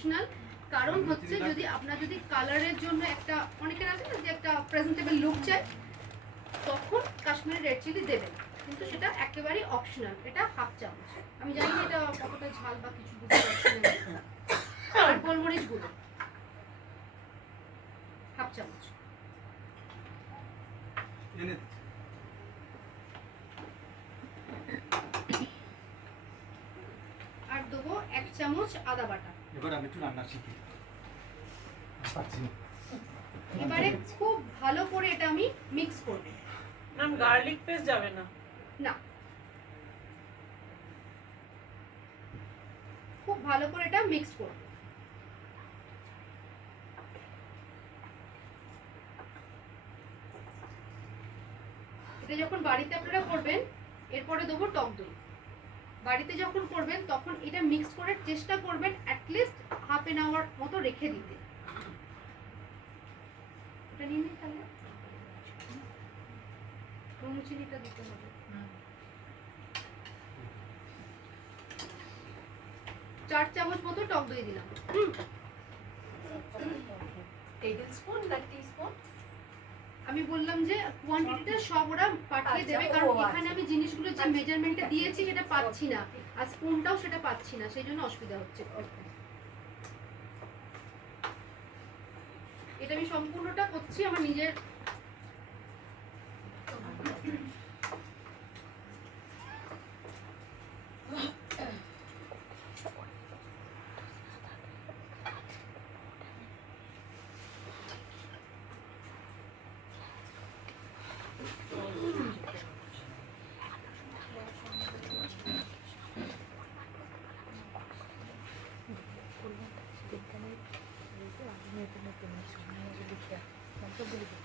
Optional. কারণ হচ্ছে যদি আপনার যদি কালারের জন্য একটা অনেকের আছে না যে একটা প্রেজেন্টেবল লুক চাই, তখন কাশ্মীরি রেড চিলি দেবেন, কিন্তু সেটা একেবারেই অপশনাল। এটা হাফ চামচ। আমি জানি না এটা কতটা ঝাল বা কিছু বুঝতে পারছি না। আর গোলমরিচ গুঁড়ো হাফ চামচ। আর দেবো 1 চামচ আদা বাটা। এবার আমি একটু রান্না শিখি। এবারে খুব ভালো করে এটা আমি মিক্স করব। ম্যাম গার্লিক পেস্ট যাবে না? না, খুব ভালো করে এটা মিক্স করব। এটা যখন বাড়িতে আপনারা করবেন, এরপরে দেবো টক দই। বাড়িতে যখন করবেন তখন এটা মিক্স করে চেষ্টা করবেন অ্যাটলিস্ট হাফ এন আওয়ার মতো রেখে দিতে। এটা নিয়ে নিই তাহলে। নুন চিনিটা দিতে হবে। 4 চামচ মতো টক দই দিলাম। টেবিল স্পুন না টিস্পুন? আমি বললাম যে কোয়ান্টিটিটা সব ওরা পাঠিয়ে দেবে, কারণ এখানে আমি জিনিসগুলো যে মেজারমেন্টে দিয়েছি সেটা পাচ্ছি না, আর স্পুনটাও সেটা পাচ্ছি না, সেই জন্য অসুবিধা হচ্ছে। এটা আমি সম্পূর্ণটা করছি আমার নিজের। বিজ্ঞানের নতুন নতুন সময় লিখে মন্তব্য লিখে